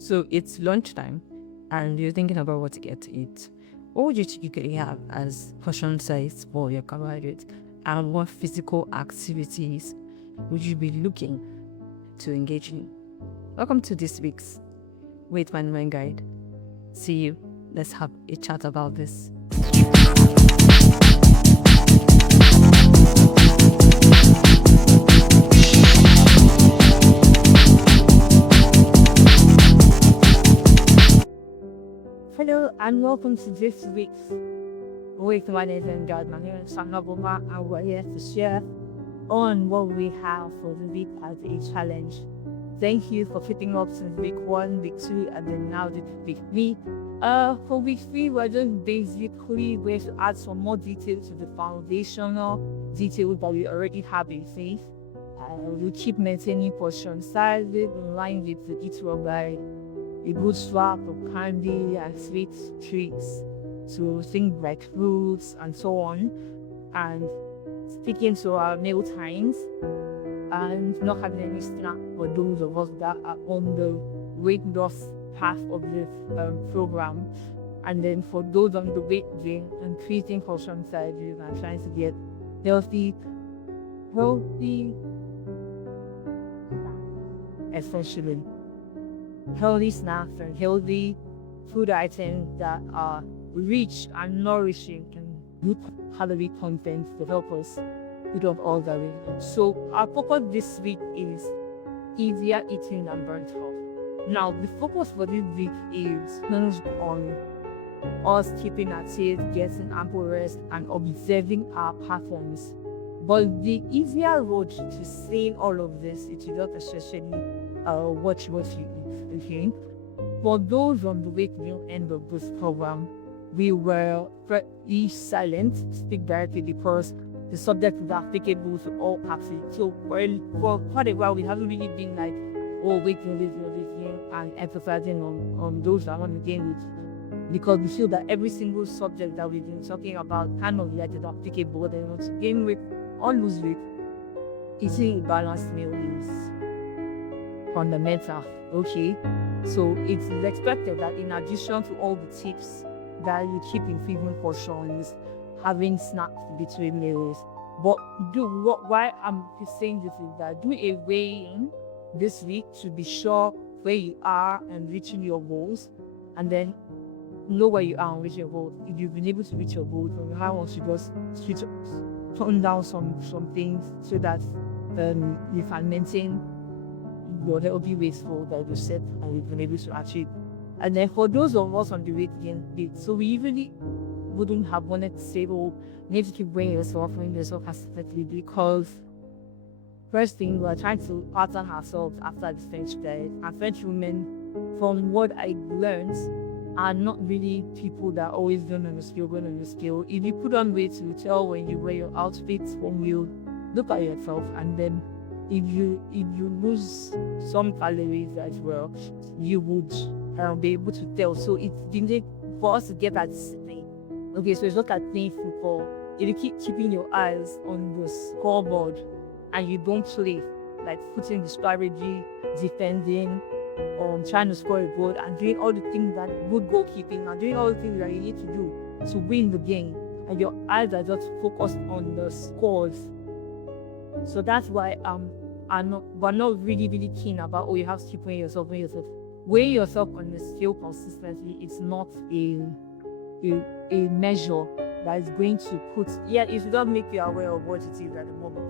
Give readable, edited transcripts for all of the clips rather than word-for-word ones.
So it's lunchtime and you're thinking about what to get to eat. What would you typically have as portion size for your carbohydrates? And what physical activities would you be looking to engage in? Welcome to this week's Weight Management Guide. See you. Let's have a chat about this. Hello and welcome to this week's Weight Management Guide. My name is Sandra Boma and we're here to share on what we have for the week as a challenge. Thank you for fitting up since week 1, week 2, and then now this week 3. For week 3, we're just basically going to add some more detail to the foundational details that we already have in place. We'll keep maintaining portion sizes in line with the eater guide, a good swap of candy and sweet treats to things like fruits and so on, and sticking to our meal times and not having any snack for those of us that are on the weight loss path of this program. And then for those on the weight gain, increasing portion sizes and trying to get healthy, essentially healthy snacks and healthy food items that are rich and nourishing and good calorie content to help us put off all that weight. So our focus this week is easier eating and burnt off. Now the focus for this week is hinged on us keeping active, getting ample rest, and observing our patterns. But the easier road to seeing all of this is to not necessarily watch what you eat. Okay? For those on the weight gain end of this program, we were pretty silent, speak directly, because the subject is applicable to all parties. So for quite a while, we haven't really been like, oh, weight gain, and emphasizing on those that want to gain weight, because we feel that every single subject that we've been talking about kind of like is applicable. They want to gain weight or lose weight. Eating a balanced meal is fundamental. Okay, so it's expected that in addition to all the tips that you keep increasing portions, having snacks between meals, but why I'm saying this is that do a weigh-in this week to be sure where you are and reaching your goals, and then know where you are and reach your goals. If you've been able to reach your goals, then how else you just tone down some things so that you can maintain your healthy weight goal that you set and you've been able to achieve. And then for those of us on the weight gain bit, so we usually wouldn't have wanted to say, oh, you need to keep weighing yourself consistently, because first thing, we're trying to pattern ourselves after the French diet. And French women, from what I learned, are not really people that are always going on the scale. If you put on weight, you tell when you wear your outfits, when you look at yourself, and then if you lose some calories as well, you would be able to tell. So it's been for us to get that discipline. Okay, so it's not like playing football. If you keep keeping your eyes on the scoreboard and you don't play, like putting the strategy, defending, trying to score a goal, and doing all the things that good goalkeeping, and doing all the things that you need to do to win the game, and your eyes are just focused on the scores. So that's why we're not really keen about, oh, you have to keep weighing yourself. Weighing yourself on the scale consistently is not a measure that is going to put, it should not make you aware of what it is at the moment,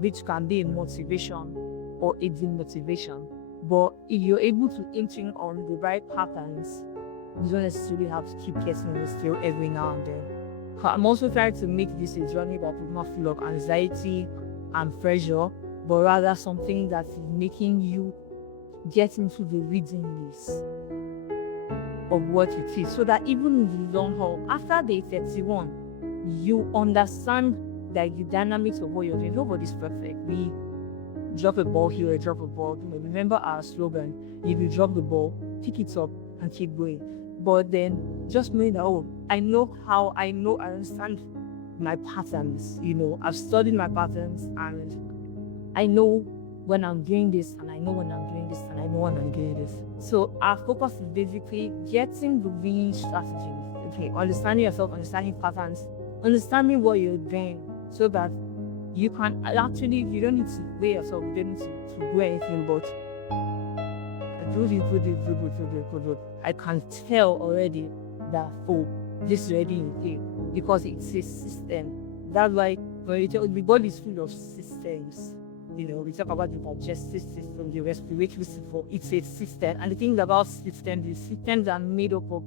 which can be a motivation or a demotivation. But if you're able to enter on the right patterns, you don't necessarily have to keep getting on the scale every now and then. I'm also trying to make this a journey that is not full of anxiety and pressure, but rather something that is making you get into the readiness of what it is, so that even in the long haul, after day 31, you understand that the dynamics of what you're doing. Nobody's perfect. We drop a ball here, drop a ball. Remember our slogan: if you drop the ball, pick it up and keep going. But then just knowing that, I understand my patterns. I've studied my patterns and I know when I'm doing this, and I know when I'm doing this, and I know when I'm doing this. So our focus is basically getting the winning strategy. Okay, understanding yourself, understanding patterns, understanding what you're doing, so that you can actually, you don't need to weigh yourself, you don't need to do anything, but I can tell already that, oh, this is already in play, because it's a system. That's why when you tell the body is full of systems. We talk about the digestive system, the respiratory system. It's a system. And the thing about systems are made up of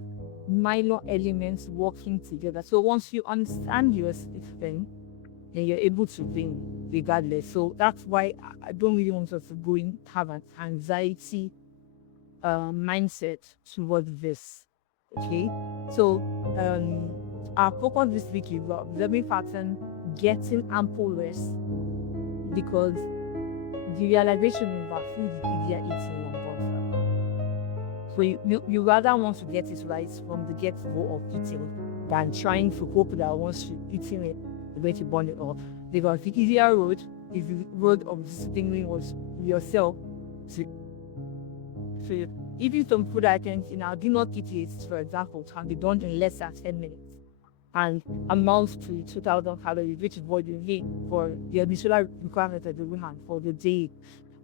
minor elements working together. So once you understand your system, then you're able to win regardless. So that's why I don't really want us to go in, have an anxiety mindset towards this. Okay? So our focus this week is about observing pattern, getting ample rest, because the realization is that food is easier eating long term. So you rather want to get it right from the get-go of eating than trying to hope that once you're eating it, you're going to burn it off. Because the easier road is the road of disciplining yourself. So if you some food items, do not eat it, for example, can be done in less than 10 minutes. And amounts to 2,000 calories, which is what you need for the additional requirements of the woman for the day.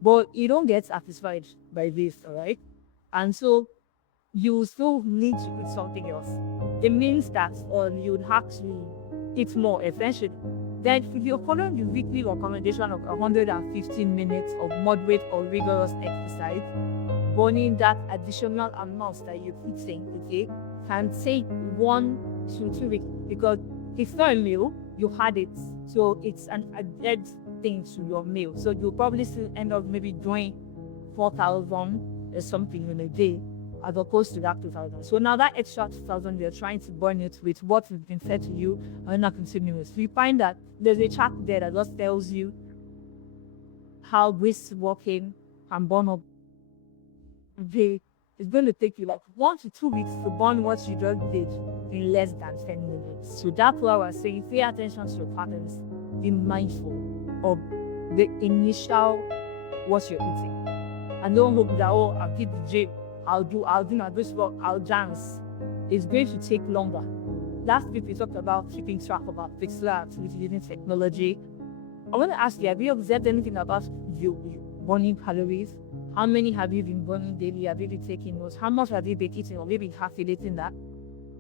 But you don't get satisfied by this, all right? And so you still need to eat something else. It means that you would have to eat more, essentially. Then if you're following the weekly recommendation of 115 minutes of moderate or rigorous exercise, burning that additional amount that you're eating, okay, can take 1 to 2 weeks, because it's not a meal, you had it, so it's an added thing to your meal. So you'll probably still end up maybe doing 4,000 or something in a day, as opposed to that 2,000. So now that extra 2,000, you're trying to burn it with what has been said to you and not continuous. So you find that there's a chart there that just tells you how brisk walking can burn up. It's going to take you like 1 to 2 weeks to burn what you just did in less than 10 minutes. So that's why we're saying pay attention to your patterns. Be mindful of the initial what you're eating. And don't hope that, I'll keep the gym, I'll do my best work, I'll dance. It's going to take longer. Last week we talked about keeping track about physical activity using technology. I want to ask you, have you observed anything about you burning calories? How many have you been burning daily? Have you been taking notes? How much have you been eating, or maybe calculating that?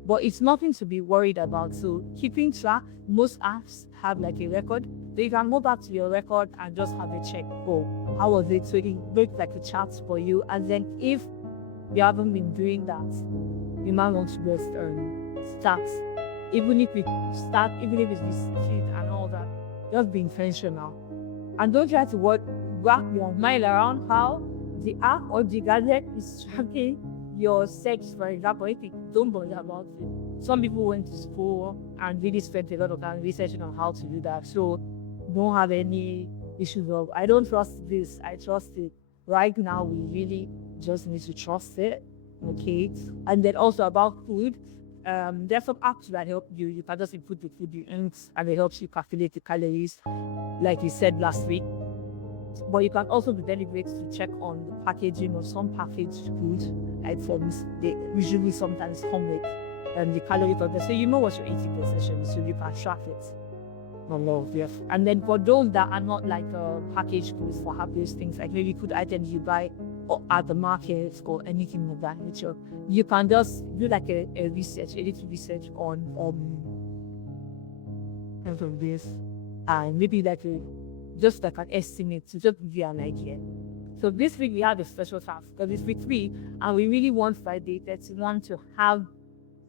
But it's nothing to be worried about. So keeping track, most apps have like a record. So you can go back to your record and just have a check. Oh, how was it? So it makes like a chart for you. And then if you haven't been doing that, you might want to just start. Even if it's restricted and all that, just be intentional. And don't try to wrap your mind around how the app or the gadget is tracking your sex, for example. If you don't bother about it. Some people went to school and really spent a lot of time researching on how to do that. So don't have any issues of, I don't trust this, I trust it. Right now, we really just need to trust it, okay? And then also about food, there's some apps that help you. You can just input the food you eat, and it helps you calculate the calories, like we said last week. But you can also be deliberate to check on the packaging of some packaged food items. They usually sometimes come with the calorie content, so you know what you're eating essentially, so you can track it. Yes. And then for those that are not like packaged foods, for those things like maybe food items you buy or at the market or anything of that nature, you can just do like a little research on this, and maybe just like an estimate to just give you an idea. So this week we have a special task, because it's week 3, and we really want Friday 31 to have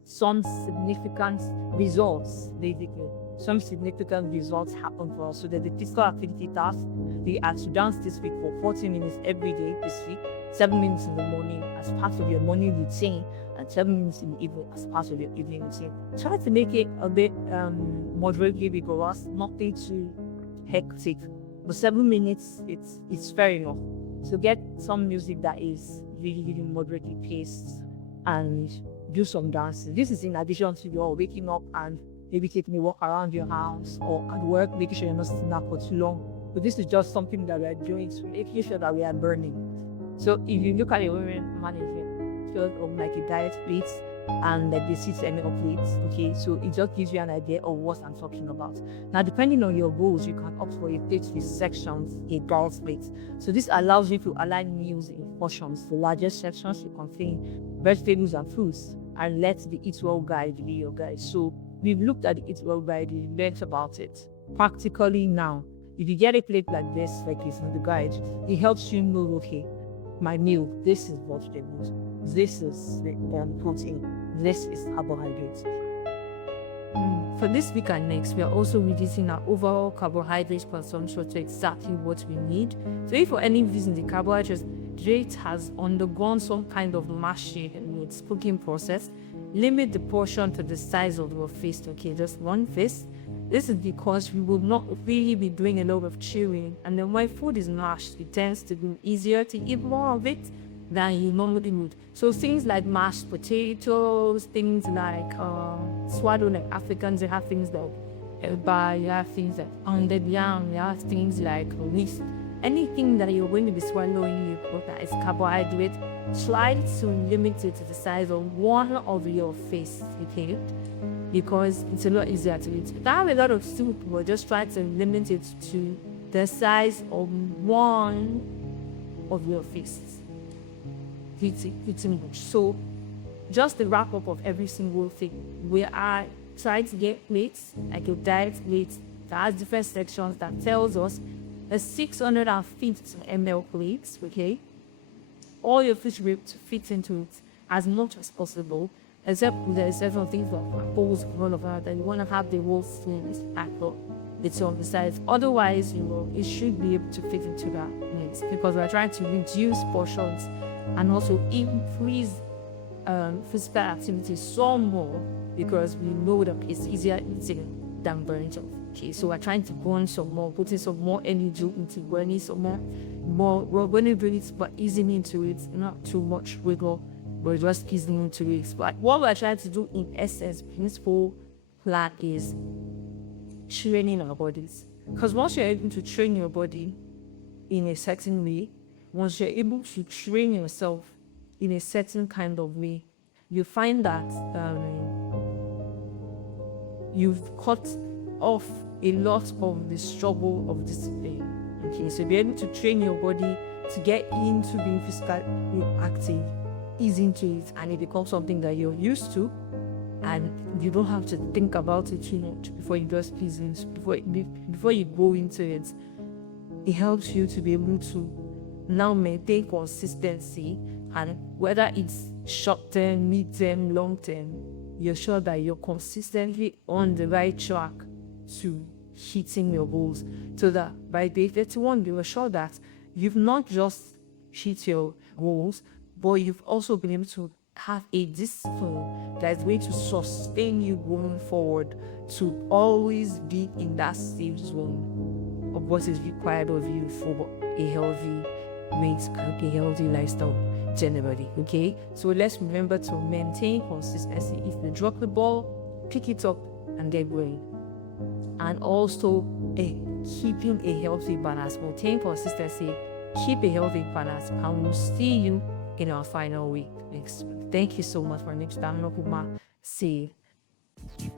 some significant results, basically. Some significant results happen for us. So there's the physical activity task. We asked to dance this week for 40 minutes every day this week, 7 minutes in the morning as part of your morning routine, and 7 minutes in the evening as part of your evening routine. Try to make it a bit moderately rigorous, nothing too hectic. But 7 minutes, it's fair enough. So get some music that is really, really moderately paced and do some dancing. This is in addition to your waking up and maybe taking a walk around your house or at work, making sure you're not sitting up for too long. But this is just something that we are doing to making sure that we are burning. So if you look at a women management, sort of like a diet plate and like the 6 ml plates, okay, so it just gives you an idea of what I'm talking about. Now, depending on your goals, you can opt for a plate with sections, a girl's plate. So this allows you to align meals in portions. The largest sections will contain vegetables and fruits, and let the Eat Well guide be your guide. So we've looked at the Eat Well guide, we've learned about it. Practically now, if you get a plate like this, like it's in the guide, it helps you know, okay, my meal, this is vegetables, this is protein, this is carbohydrates. For this week and next, we are also reducing our overall carbohydrate consumption to exactly what we need. So if for any reason the carbohydrate has undergone some kind of mashing in its cooking process, limit the portion to the size of your fist, okay, just one fist. This is because we will not really be doing a lot of chewing, and then when food is mashed, it tends to be easier to eat more of it than you normally would. So things like mashed potatoes, things like swallow, like Africans, they have things like eba, you have things like pounded yam, you have things like rice. Anything that you're going to be swallowing, that is carbohydrate, try to limit it to the size of one of your fists, okay? Because it's a lot easier to eat. If I have a lot of soup, we'll just try to limit it to the size of one of your fists. Pretty much. So, just the wrap up of every single thing. We are trying to get plates, like a diet plate that has different sections that tells us a 650 ml plates, okay? All your fish will fit into it as much as possible. Except there are several things like apples and all of that you want to have the whole thing packed up. It's on the sides. Otherwise, it should be able to fit into that mix, because we're trying to reduce portions and also increase physical activity some more, because we know that it's easier eating than burning off. Okay, so we're trying to burn some more, putting some more energy into burning some more. We're going to bring it, but easing into it, not too much wiggle. We're just easing into it. But what we're trying to do in essence, this whole plan is training our bodies. Because once you're able to train your body in a certain way, once you're able to train yourself in a certain kind of way, you find that you've cut off a lot of the struggle of discipline. Okay, so be able to train your body to get into being physically active, ease into it, and it becomes something that you're used to, and you don't have to think about it too much before you just before you go into it. It helps you to be able to now maintain consistency, and whether it's short term, mid term, long term, you're sure that you're consistently on the right track to hitting your goals, so that by day 31 you are sure that you've not just hit your goals, but you've also been able to have a discipline that is going to sustain you going forward, to always be in that safe zone of what is required of you for a healthy weight and a healthy lifestyle generally. Okay, so let's remember to maintain consistency. If you drop the ball, pick it up and get going. And also keeping a healthy balance. Maintain consistency, keep a healthy balance, and we'll see you in our final week next week. Thank you so much for next time. See you.